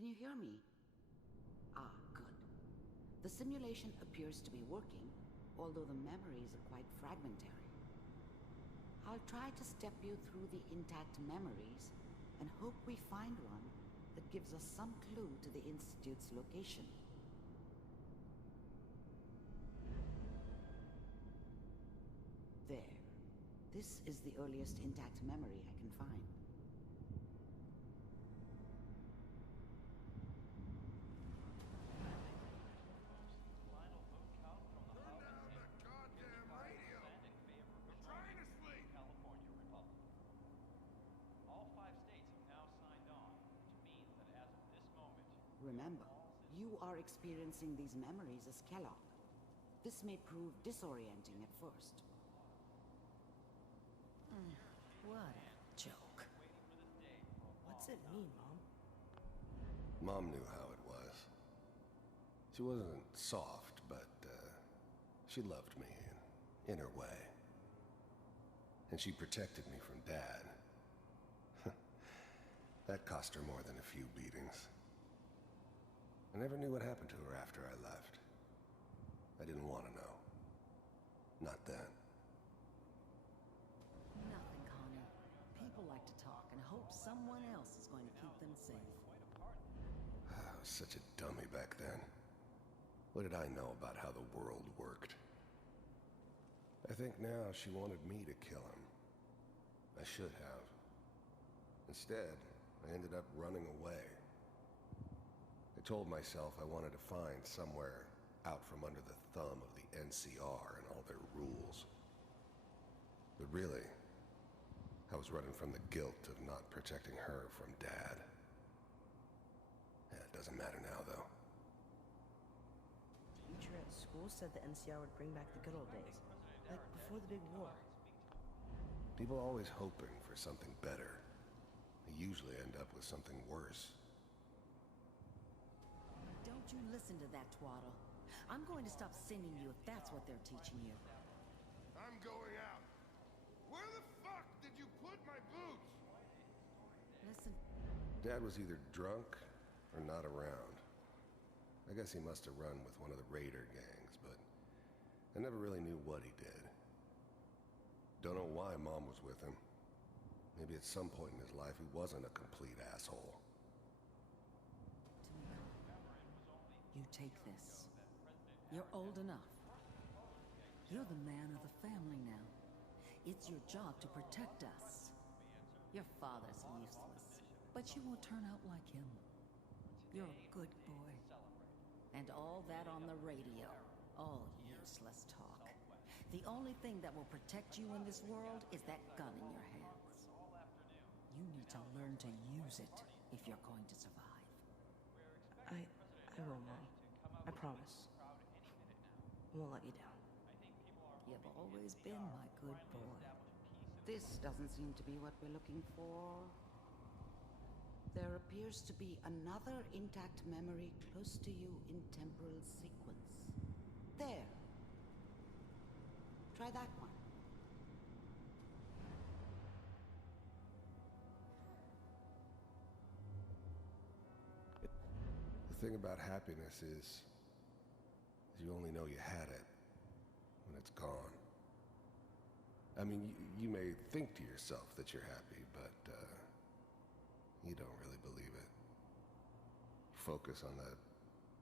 Can you hear me? Ah, good. The simulation appears to be working, although the memories are quite fragmentary. I'll try to step you through the intact memories and hope we find one that gives us some clue to the Institute's location. There. This is the earliest intact memory I can find. Remember, you are experiencing these memories as Kellogg. This may prove disorienting at first. What a joke. What's it mean, Mom? Mom knew how it was. She wasn't soft, but she loved me in her way. And she protected me from Dad. That cost her more than a few beatings. I never knew what happened to her after I left. I didn't want to know. Not then. Nothing, Connor. People like to talk and hope someone else is going to keep them safe. I was such a dummy back then. What did I know about how the world worked? I think now she wanted me to kill him. I should have. Instead, I ended up running away. I told myself I wanted to find somewhere out from under the thumb of the NCR and all their rules. But really, I was running from the guilt of not protecting her from Dad. Yeah, it doesn't matter now, though. The teacher at school said the NCR would bring back the good old days, like before the big war. People are always hoping for something better. They usually end up with something worse. Don't you listen to that twaddle. I'm going to stop sending you if that's what they're teaching you. I'm going out. Where the fuck did you put my boots? Listen. Dad was either drunk or not around. I guess he must have run with one of the raider gangs, but I never really knew what he did. Don't know why Mom was with him. Maybe at some point in his life he wasn't a complete asshole. You take this. You're old enough. You're the man of the family now. It's your job to protect us. Your father's useless, but you won't turn out like him. You're a good boy. And all that on the radio, all useless talk. The only thing that will protect you in this world is that gun in your hands. You need to learn to use it if you're going to survive. I will, Mom. I promise. I won't let you down. You've always been my good boy. This doesn't seem to be what we're looking for. There appears to be another intact memory close to you in temporal sequence. There. Try that one. The thing about happiness is you only know you had it when it's gone. I mean, you may think to yourself that you're happy, but you don't really believe it. Focus on that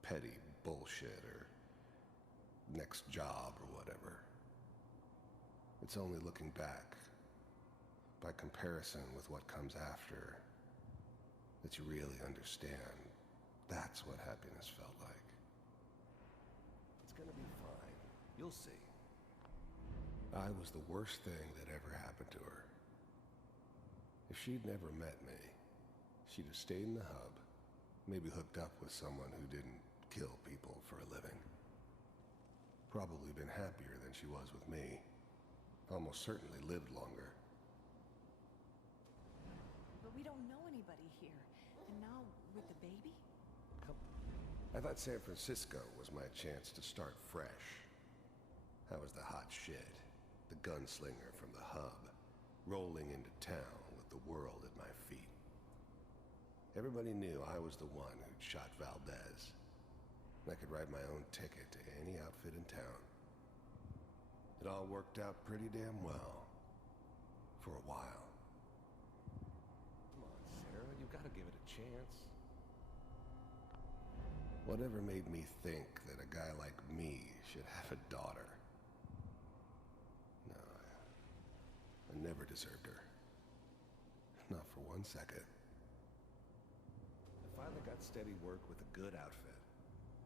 petty bullshit or next job or whatever. It's only looking back, by comparison with what comes after, that you really understand. That's what happiness felt like. It's gonna be fine. You'll see. I was the worst thing that ever happened to her. If she'd never met me, she'd have stayed in the hub, maybe hooked up with someone who didn't kill people for a living. Probably been happier than she was with me. Almost certainly lived longer. But we don't know anybody here. And now, with the baby? I thought San Francisco was my chance to start fresh. I was the hot shit, the gunslinger from the hub, rolling into town with the world at my feet. Everybody knew I was the one who'd shot Valdez. And I could write my own ticket to any outfit in town. It all worked out pretty damn well. For a while. Come on, Sarah, you gotta give it a chance. Whatever made me think that a guy like me should have a daughter? No, I never deserved her. Not for 1 second. I finally got steady work with a good outfit.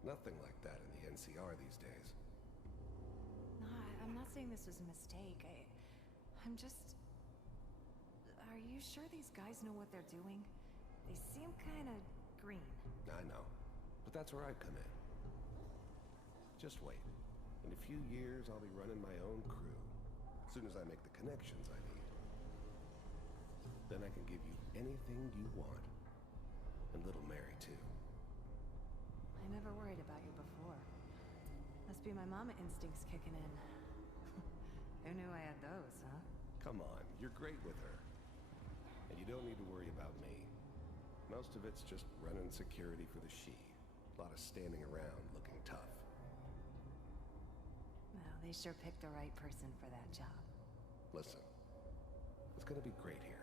Nothing like that in the NCR these days. No, I'm not saying this was a mistake. I'm just... Are you sure these guys know what they're doing? They seem kind of green. I know. But that's where I come in. Just wait. In a few years, I'll be running my own crew. As soon as I make the connections I need. Then I can give you anything you want. And little Mary, too. I never worried about you before. Must be my mama instincts kicking in. Who knew I had those, huh? Come on, you're great with her. And you don't need to worry about me. Most of it's just running security for the she. A lot of standing around looking tough. Well, they sure picked the right person for that job. Listen, it's gonna be great here.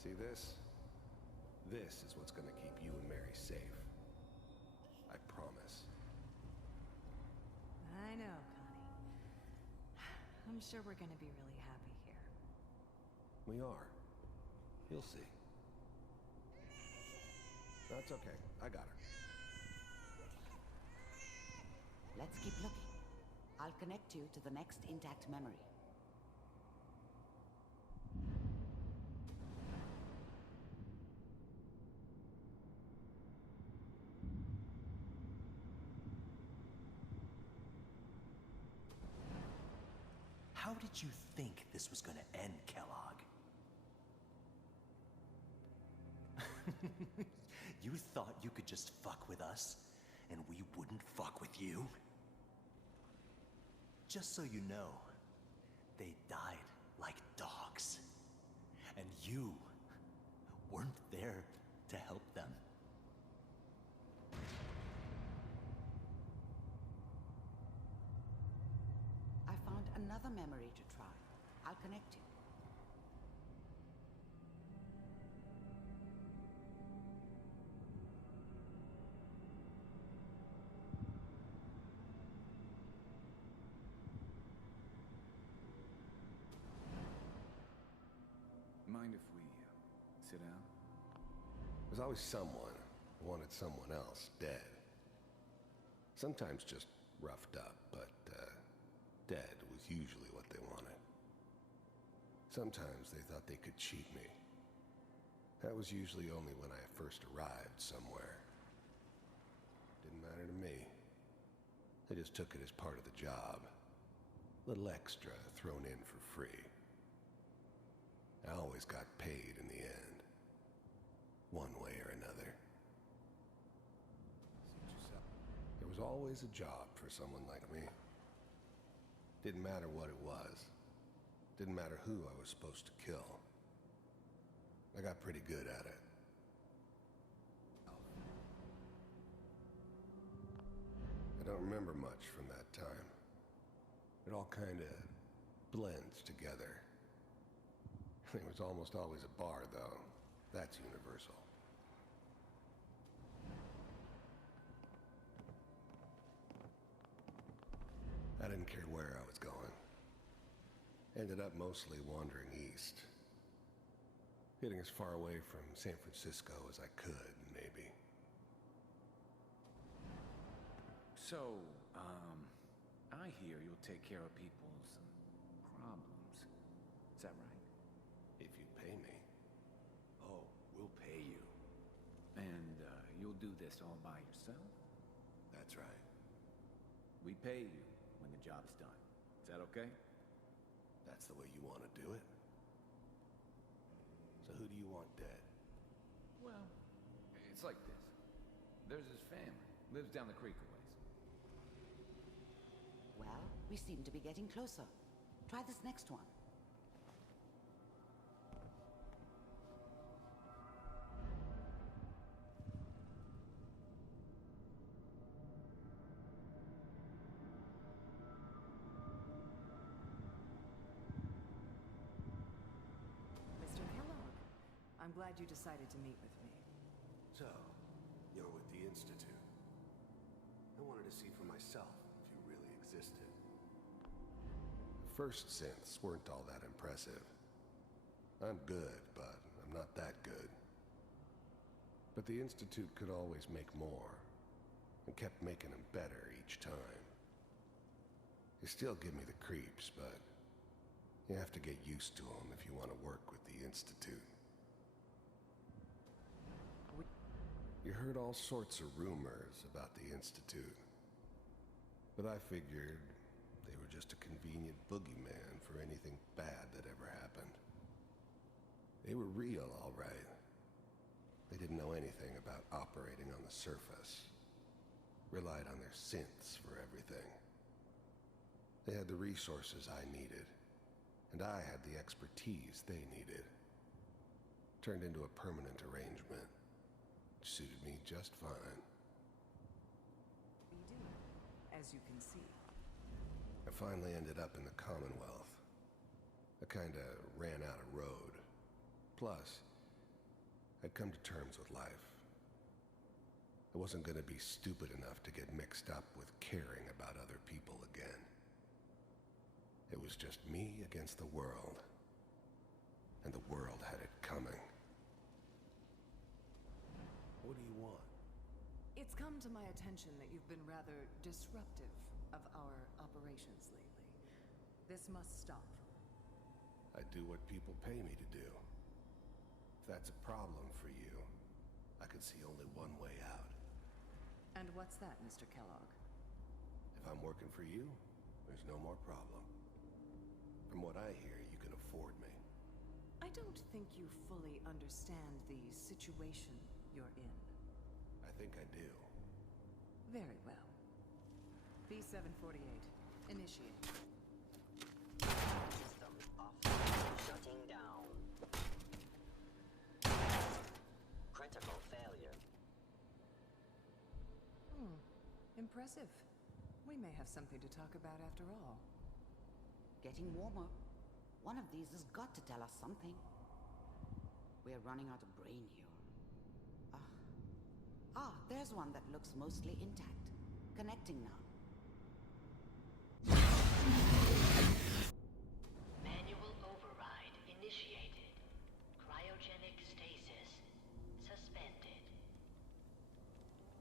See this? This is what's gonna keep you and Mary safe. I promise. I know, Connie. I'm sure we're gonna be really happy here. We are. You'll see. That's okay. I got her. Let's keep looking. I'll connect you to the next intact memory. How did you think this was gonna end, Kellogg? You thought you could just fuck with us, and we wouldn't fuck with you? Just so you know, they died like dogs. And you weren't there to help them. I found another memory to try. I'll connect you. Mind if we sit down? There's always someone who wanted someone else dead. Sometimes just roughed up, but dead was usually what they wanted. Sometimes they thought they could cheat me. That was usually only when I first arrived somewhere. Didn't matter to me. They just took it as part of the job. Little extra thrown in for free. I always got paid in the end. One way or another. There was always a job for someone like me. Didn't matter what it was. Didn't matter who I was supposed to kill. I got pretty good at it. I don't remember much from that time. It all kinda blends together. There was almost always a bar, though. That's universal. I didn't care where I was going. Ended up mostly wandering east. Getting as far away from San Francisco as I could, maybe. So, I hear you'll take care of people's problems. Is that right? If you pay me. Oh, we'll pay you. And, you'll do this all by yourself? That's right. We pay you when the job's done. Is that okay? That's the way you want to do it. So who do you want dead? Well, it's like this. There's his family. Lives down the creek a ways. Well, we seem to be getting closer. Try this next one. I'm glad you decided to meet with me. So, you're with the Institute. I wanted to see for myself if you really existed. The first synths weren't all that impressive. I'm good, but I'm not that good. But the Institute could always make more, and kept making them better each time. They still give me the creeps, but you have to get used to them if you want to work with the Institute. You heard all sorts of rumors about the Institute, but I figured they were just a convenient boogeyman for anything bad that ever happened. They were real, all right. They didn't know anything about operating on the surface. Relied on their synths for everything. They had the resources I needed, and I had the expertise they needed. Turned into a permanent arrangement. Suited me just fine. You do, as you can see. I finally ended up in the Commonwealth. I kinda ran out of road. Plus, I'd come to terms with life. I wasn't gonna be stupid enough to get mixed up with caring about other people again. It was just me against the world. And the world had it coming. What do you want? It's come to my attention that you've been rather disruptive of our operations lately. This must stop. I do what people pay me to do. If that's a problem for you, I could see only one way out. And what's that, Mr. Kellogg? If I'm working for you, there's no more problem. From what I hear, you can afford me. I don't think you fully understand the situation you're in. I think I do. Very well. B-748, initiate. System off. Shutting down. Critical failure. Impressive. We may have something to talk about after all. Getting warmer. One of these has got to tell us something. We're running out of brain here. There's one that looks mostly intact. Connecting now. Manual override initiated. Cryogenic stasis suspended.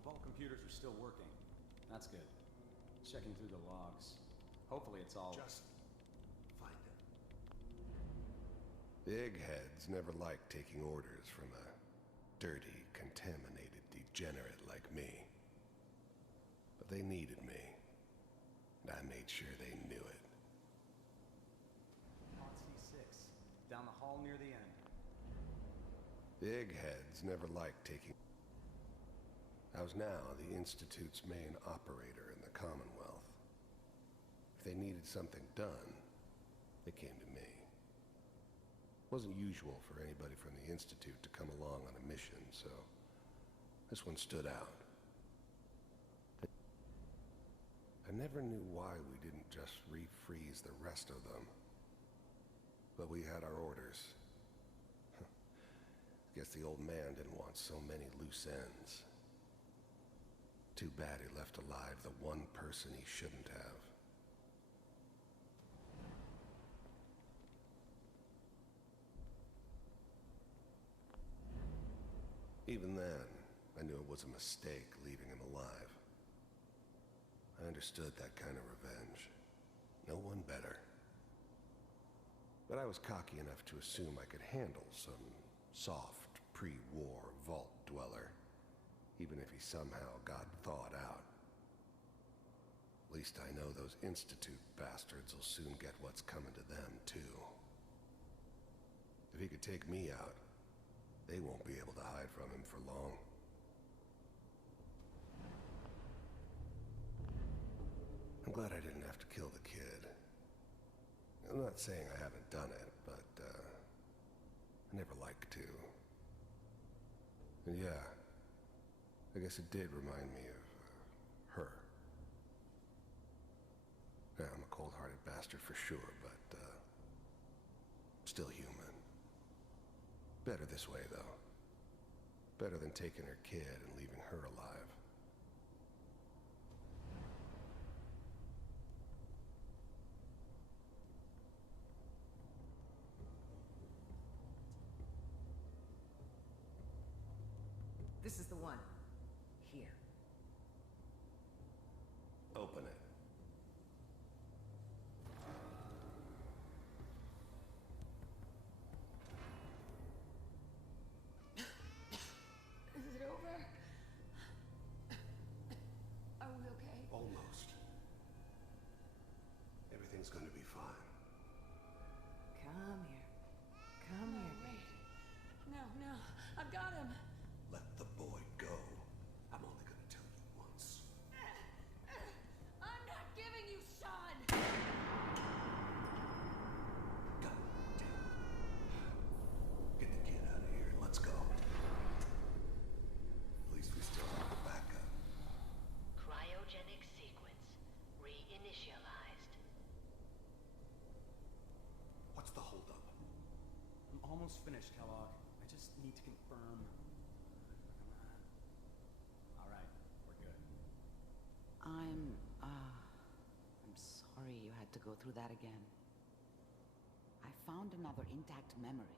Vault computers are still working. That's good. Checking through the logs. Hopefully it's all... Just find it. The eggheads never liked taking orders from a dirty, contaminated degenerate like me. But they needed me, and I made sure they knew it. On C6, down the hall near the end. The eggheads never liked taking... I was now the Institute's main operator in the Commonwealth. If they needed something done, they came to me. It wasn't usual for anybody from the Institute to come along on a mission, so this one stood out. I never knew why we didn't just refreeze the rest of them. But we had our orders. Guess the old man didn't want so many loose ends. Too bad he left alive the one person he shouldn't have. Even then, I knew it was a mistake leaving him alive. I understood that kind of revenge. No one better. But I was cocky enough to assume I could handle some soft, pre-war vault dweller, even if he somehow got thawed out. At least I know those Institute bastards will soon get what's coming to them, too. If he could take me out, they won't be able to hide from him for long. I'm glad I didn't have to kill the kid. I'm not saying I haven't done it, but, I never like to. And yeah, I guess it did remind me of, her. Yeah, I'm a cold-hearted bastard for sure, but, still human. Better this way, though. Better than taking her kid and leaving her alive. This is the one. Here. Open it. Is it over? Are we okay? Almost. Everything's gonna be fine. Come here. Come here, baby. No, no. I've got him. Let the boy go. I'm only gonna tell you once. I'm not giving you Sean! God damn it. Get the kid out of here and let's go. At least we still have the backup. Cryogenic sequence reinitialized. What's the holdup? I'm almost finished, Kellogg. I just need to confirm. All right, we're good. I'm sorry you had to go through that again. I found another intact memory.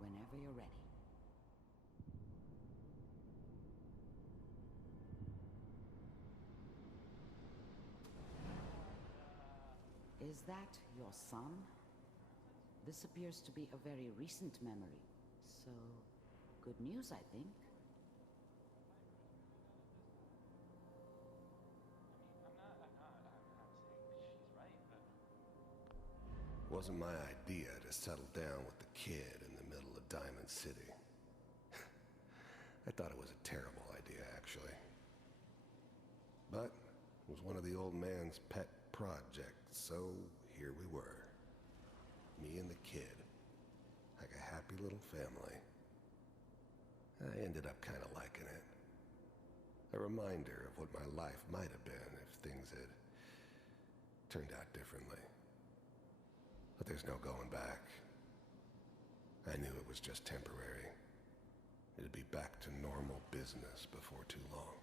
Whenever you're ready. Is that your son? This appears to be a very recent memory. So, good news, I think. Wasn't my idea to settle down with the kid in the middle of Diamond City. I thought it was a terrible idea, actually. But it was one of the old man's pet projects, so here we were. Me and the kid. Like a happy little family. I ended up kind of liking it. A reminder of what my life might have been if things had turned out differently. But there's no going back. I knew it was just temporary. It'd be back to normal business before too long.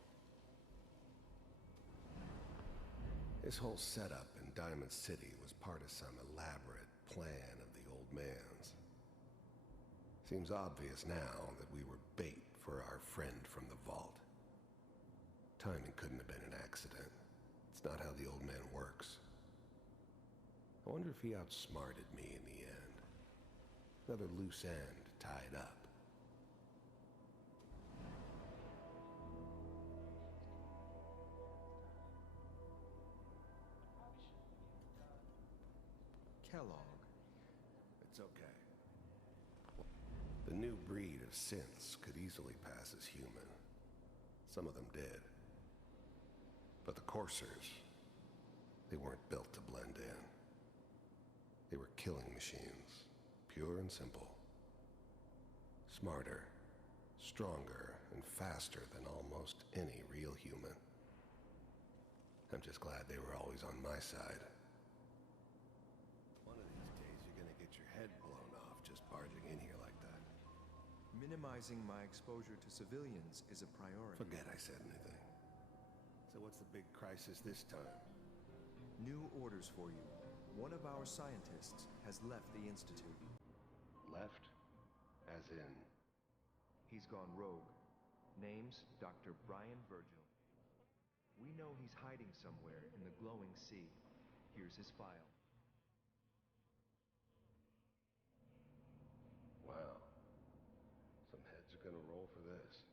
This whole setup in Diamond City was part of some elaborate plan of the old man's. Seems obvious now that we were bait for our friend from the vault. Timing couldn't have been an accident. It's not how the old man works. I wonder if he outsmarted me in the end. Another loose end tied up. Kellogg. It's okay. The new breed of synths could easily pass as human. Some of them did. But the Coursers, they weren't built to blend in. They were killing machines, pure and simple. Smarter, stronger, and faster than almost any real human. I'm just glad they were always on my side. One of these days you're gonna get your head blown off just barging in here like that. Minimizing my exposure to civilians is a priority. Forget I said anything. So what's the big crisis this time? New orders for you. One of our scientists has left the Institute. Left? As in? He's gone rogue. Name's Dr. Brian Virgil. We know he's hiding somewhere in the glowing sea. Here's his file. Wow. Some heads are gonna roll for this.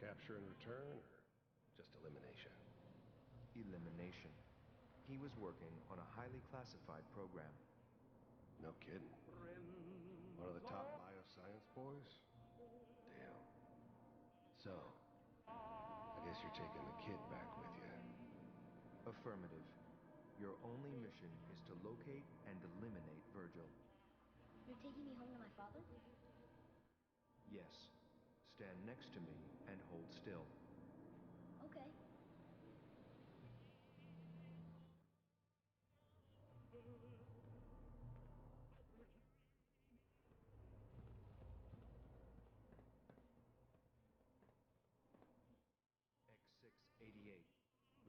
Capture and return, or just elimination? Elimination. He was working on a highly classified program. No kidding. One of the top bioscience boys? Damn. So, I guess you're taking the kid back with you. Affirmative. Your only mission is to locate and eliminate Virgil. You're taking me home to my father? Yes. Stand next to me and hold still. Okay.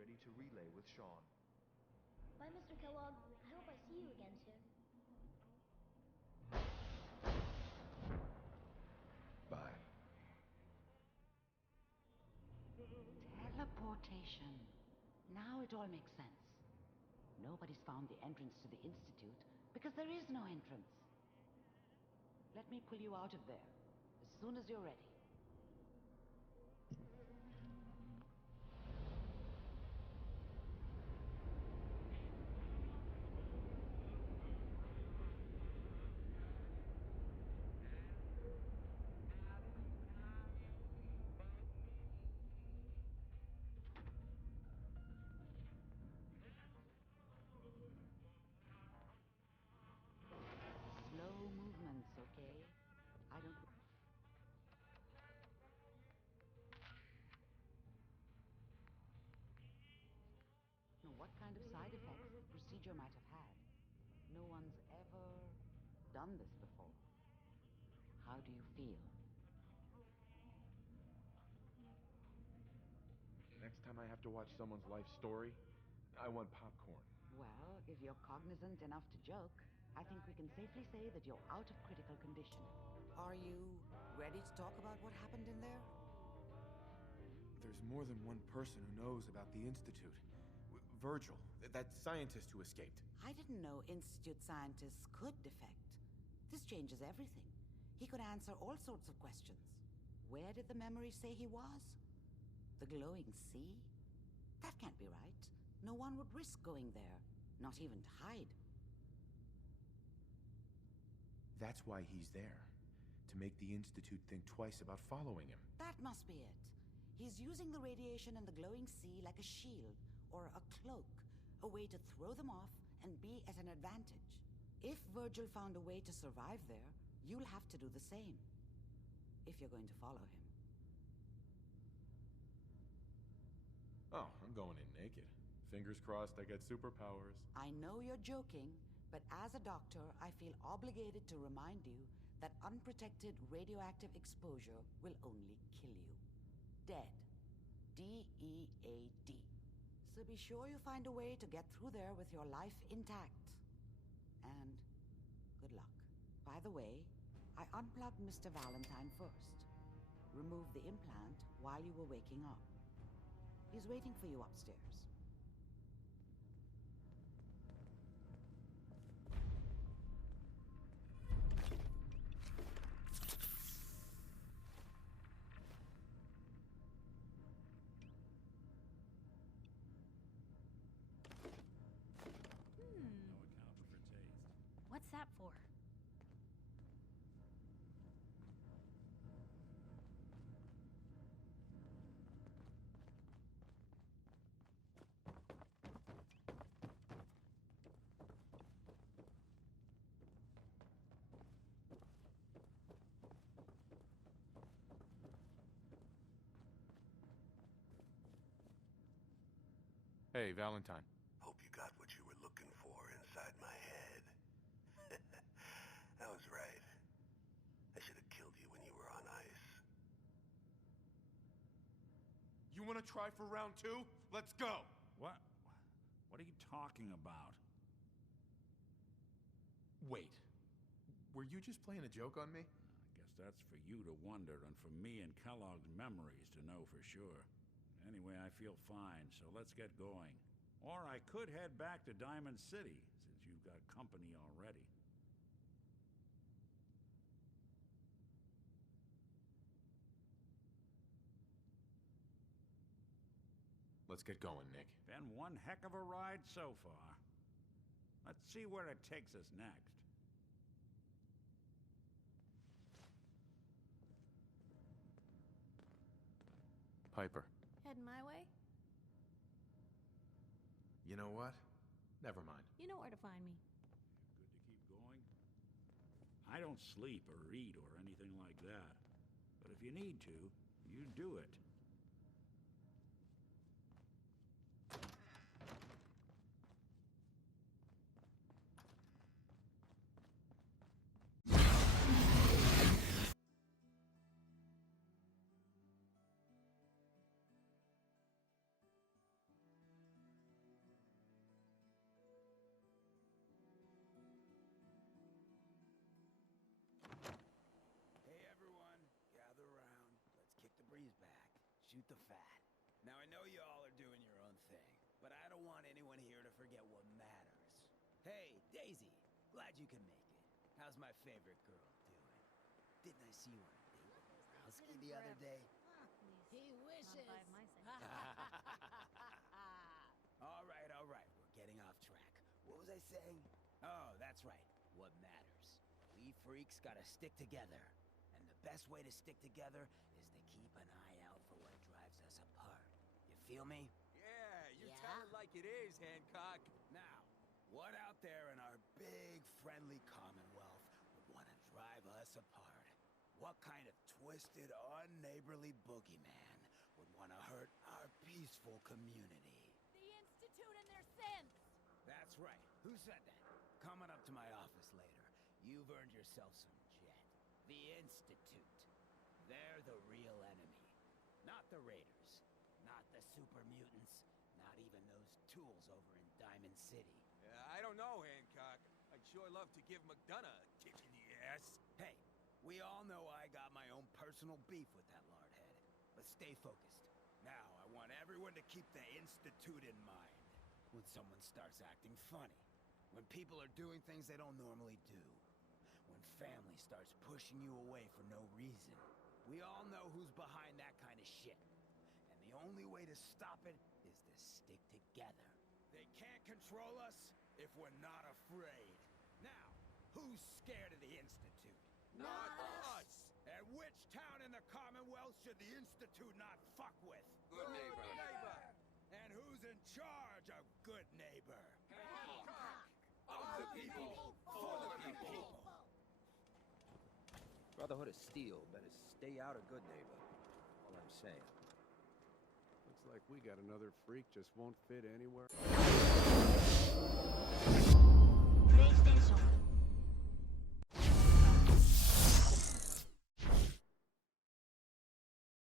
ready to relay with Sean. Bye, Mr. Kellogg. I hope I see you again soon. Bye. Teleportation. Now it all makes sense. Nobody's found the entrance to the Institute because there is no entrance. Let me pull you out of there as soon as you're ready. Slow movements, okay? I don't... know what kind of side effects the procedure might have had. No one's ever done this before. How do you feel? Next time I have to watch someone's life story, I want popcorn. Well, if you're cognizant enough to joke, I think we can safely say that you're out of critical condition. Are you ready to talk about what happened in there? There's more than one person who knows about the Institute. Virgil, that scientist who escaped. I didn't know Institute scientists could defect. This changes everything. He could answer all sorts of questions. Where did the memory say he was? The glowing sea? That can't be right. No one would risk going there, not even to hide. That's why he's there. To make the Institute think twice about following him. That must be it. He's using the radiation in the glowing sea like a shield, or a cloak, a way to throw them off and be at an advantage. If Virgil found a way to survive there, you'll have to do the same. If you're going to follow him. Oh, I'm going in naked. Fingers crossed I get superpowers. I know you're joking, but as a doctor, I feel obligated to remind you that unprotected radioactive exposure will only kill you. Dead. D-E-A-D. So be sure you find a way to get through there with your life intact. And good luck. By the way, I unplugged Mr. Valentine first. Removed the implant while you were waking up. He's waiting for you upstairs. What's that for? Hey, Valentine. Hope you got what you were looking for inside my head. I was right. I should have killed you when you were on ice. You want to try for round 2? Let's go! What? What are you talking about? Wait. Were you just playing a joke on me? I guess that's for you to wonder, and for me and Kellogg's memories to know for sure. Anyway, I feel fine, so let's get going. Or I could head back to Diamond City, since you've got company already. Let's get going, Nick. Been one heck of a ride so far. Let's see where it takes us next. Piper. Heading my way? You know what? Never mind. You know where to find me. Good to keep going? I don't sleep or eat or anything like that. But if you need to, you do it. shoot the fat. Now, I know you all are doing your own thing, but I don't want anyone here to forget what matters. Hey, Daisy, glad you can make it. How's my favorite girl doing? Didn't I see you on a date with Borowski the other day? He wishes. All right, we're getting off track. What was I saying? Oh, that's right, what matters. We freaks gotta stick together. And the best way to stick together is to keep an eye out for what drives us apart. You feel me? Yeah, you tell it like it is, Hancock. Now, what out there in our big, friendly Commonwealth would want to drive us apart? What kind of twisted, unneighborly boogeyman would want to hurt our peaceful community? The Institute and their sins! That's right. Who said that? Coming up to my office later. You've earned yourself some jet. The Institute. They're the real enemy. Not the Raiders. Not the super mutants. Not even those tools over in Diamond City. I don't know, Hancock. I'd sure love to give McDonough a kick in the ass. Hey, we all know I got my own personal beef with that lardhead. But stay focused. Now, I want everyone to keep the Institute in mind. When someone starts acting funny. When people are doing things they don't normally do. When family starts pushing you away for no reason. We all know who's behind that kind of shit. And the only way to stop it is to stick together. They can't control us if we're not afraid. Now, who's scared of the Institute? Not us! And which town in the Commonwealth should the Institute not fuck with? Good neighbor. And who's in charge of good neighbor? Hancock! Of the people, for the people. Brotherhood of Steel better stay out of good neighbor. All I'm saying. Looks like we got another freak just won't fit anywhere. PlayStation